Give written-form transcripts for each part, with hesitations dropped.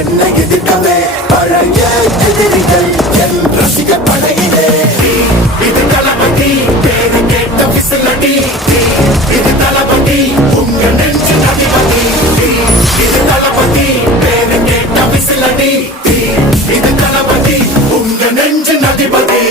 என்னை எதிர்க்கவே பழைய எதிரிகள் என் ரசிக படையிலே. இது தளபதி பேரு கேட்ட விசிலடி, இது தளபதி உங்க நெஞ்சு அதிபதி. இது தளபதி பேரு கேட்ட விசிலடி, இது தளபதி உங்க நெஞ்சு அதிபதி.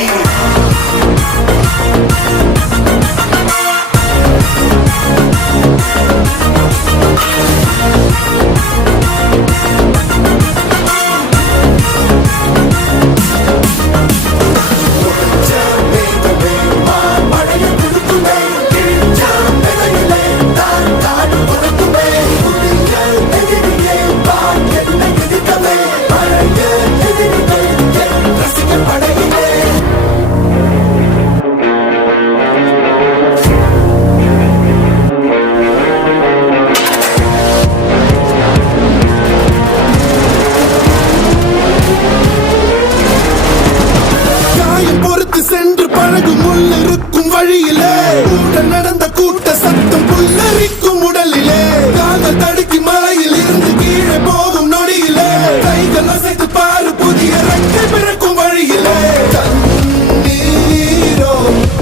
இருக்கும் வழியிலே உடன் நடந்த கூட்ட சத்தம் புல்லரிக்கும் உடலிலே. கால்கள் தடுக்கி மலையில் இருந்து கீழே போகும் நொடியிலே. கைகள் அசைத்து பாரு புதிய ரெக்கை பிறக்கும் வழியிலே. நீரோ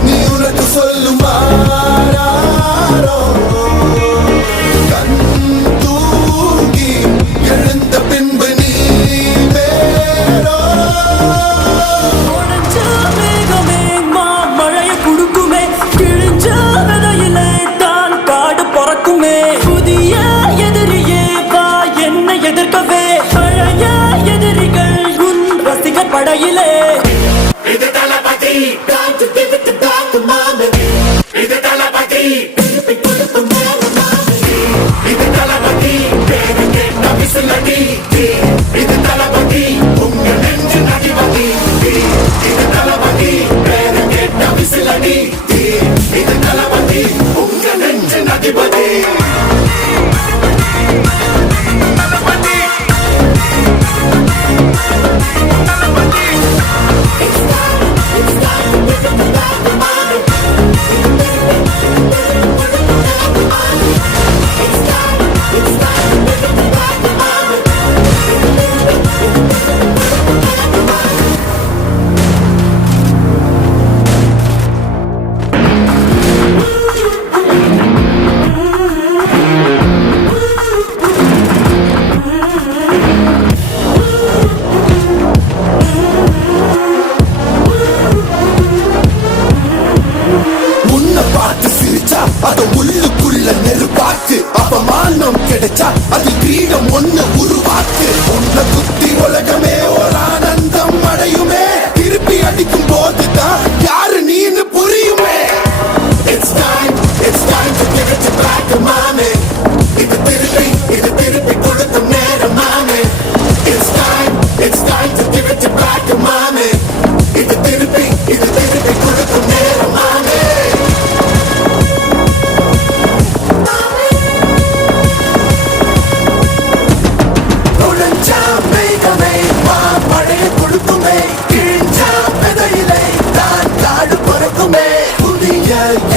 நீ உனக்கு சொல்லும் கண் தூங்கி எழுந்த பின்பு நீ வேறோ. புதிய எதிரியே வா என்னை எதிர்க்கவே பழைய எதிரிகள் உன் ரசிகர் படையிலே. இது தளபதி இது தளபதி இது தளபதி பேரு கேட்ட விசிலடி, இது தளபதி உங்க நெஞ்சு அதிபதி. இது தளபதி பேரு கேட்ட விசிலடி, இது தளபதி உங்க நெஞ்சு அதிபதி. அது உள்ளுக்குள்ள நெருப்பாக்கு, அப்பமானம் கிடைச்சா அது கிரீடம் ஒண்ணு உருவாக்கு. உன்னை குத்தி உலகமே ஒரு ஆனந்தம் அடையுமே. திருப்பி அடிக்கும் போதுதான் யாரு நீன்னு புரியுமே. It's time to give it back to mommy. இது திருப்பி கொடுக்கும் நேரம் மாமே. It's time to give it back to mommy. இது திருப்பி கொடுக்கும் நேரம் மாமே.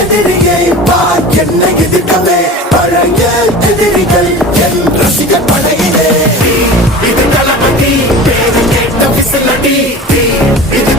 எதிரியை வா என்னை எதிர்க்கவே பழைய எதிரிகள் என் ரசிக படையிலே. இது தளபதி பேரு கேட்ட விசிலடி, இது